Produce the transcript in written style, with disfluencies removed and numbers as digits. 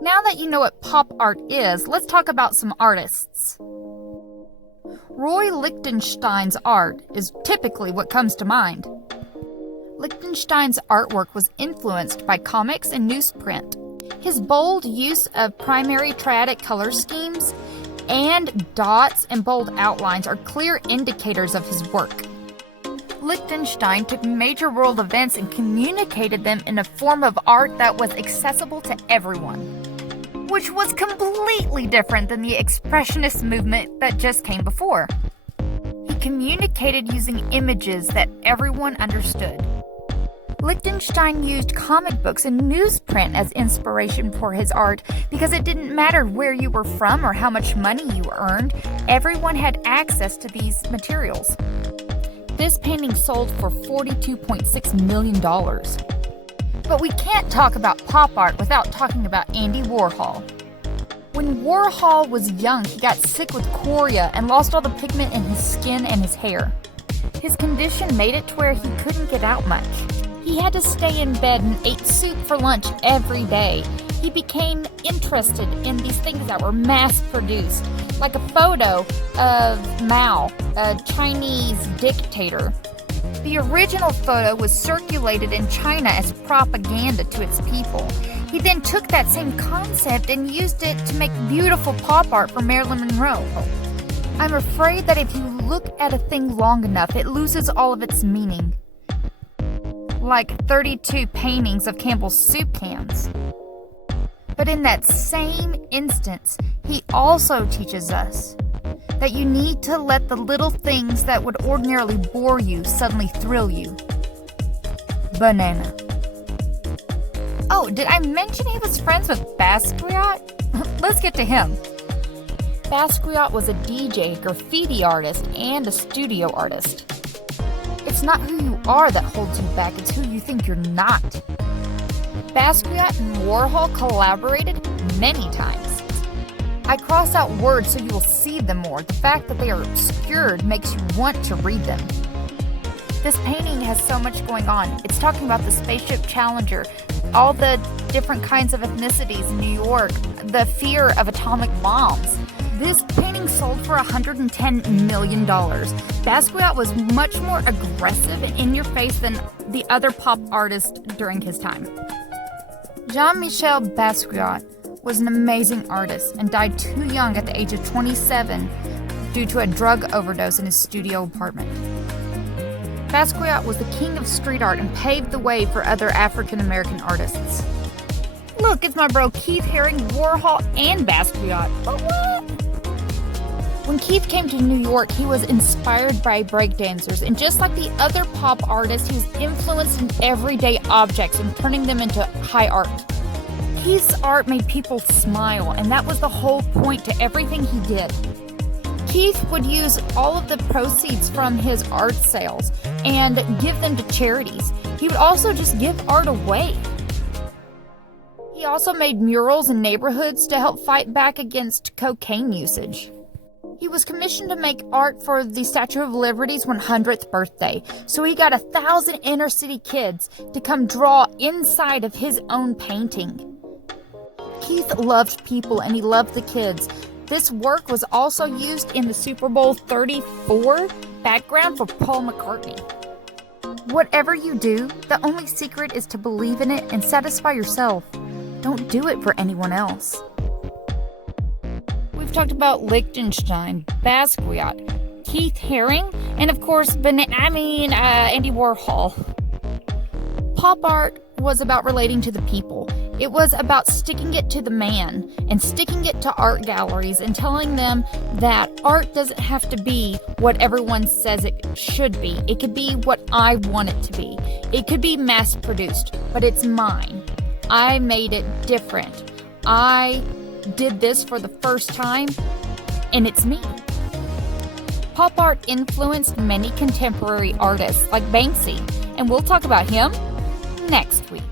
Now that you know what pop art is, let's talk about some artists. Roy Lichtenstein's art is typically what comes to mind. Lichtenstein's artwork was influenced by comics and newsprint. His bold use of primary triadic color schemes and dots and bold outlines are clear indicators of his work. Lichtenstein took major world events and communicated them in a form of art that was accessible to everyone, which was completely different than the Expressionist movement that just came before. He communicated using images that everyone understood. Lichtenstein used comic books and newsprint as inspiration for his art because it didn't matter where you were from or how much money you earned, everyone had access to these materials. This painting sold for $42.6 million. But we can't talk about pop art without talking about Andy Warhol. When Warhol was young, he got sick with chorea and lost all the pigment in his skin and his hair. His condition made it to where he couldn't get out much. He had to stay in bed and ate soup for lunch every day. He became interested in these things that were mass-produced, like a photo of Mao, a Chinese dictator. The original photo was circulated in China as propaganda to its people. He then took that same concept and used it to make beautiful pop art for Marilyn Monroe. I'm afraid that if you look at a thing long enough, it loses all of its meaning. Like 32 paintings of Campbell's soup cans. But in that same instance, he also teaches us that you need to let the little things that would ordinarily bore you suddenly thrill you. Banana. Oh, did I mention he was friends with Basquiat? Let's get to him. Basquiat was a DJ, graffiti artist, and a studio artist. It's not who you are that holds you back, it's who you think you're not. Basquiat and Warhol collaborated many times. I cross out words so you will see them more. The fact that they are obscured makes you want to read them. This painting has so much going on. It's talking about the spaceship Challenger, all the different kinds of ethnicities in New York, the fear of atomic bombs. This painting sold for $110 million. Basquiat was much more aggressive and in your face than the other pop artists during his time. Jean-Michel Basquiat was an amazing artist and died too young at the age of 27 due to a drug overdose in his studio apartment. Basquiat was the king of street art and paved the way for other African American artists. Look, it's my bro Keith Haring, Warhol, and Basquiat. What? When Keith came to New York, he was inspired by breakdancers, and just like the other pop artists, he was influenced in everyday objects and turning them into high art. Keith's art made people smile, and that was the whole point to everything he did. Keith would use all of the proceeds from his art sales and give them to charities. He would also just give art away. He also made murals in neighborhoods to help fight back against cocaine usage. He was commissioned to make art for the Statue of Liberty's 100th birthday, so he got 1,000 inner city kids to come draw inside of his own painting. Keith loved people and he loved the kids. This work was also used in the Super Bowl 34 background for Paul McCartney. Whatever you do, the only secret is to believe in it and satisfy yourself. Don't do it for anyone else. We've talked about Lichtenstein, Basquiat, Keith Haring, and of course, Andy Warhol. Pop art was about relating to the people. It was about sticking it to the man and sticking it to art galleries and telling them that art doesn't have to be what everyone says it should be. It could be what I want it to be. It could be mass-produced, but it's mine. I made it different. I did this for the first time, and it's me. Pop art influenced many contemporary artists like Banksy, and we'll talk about him next week.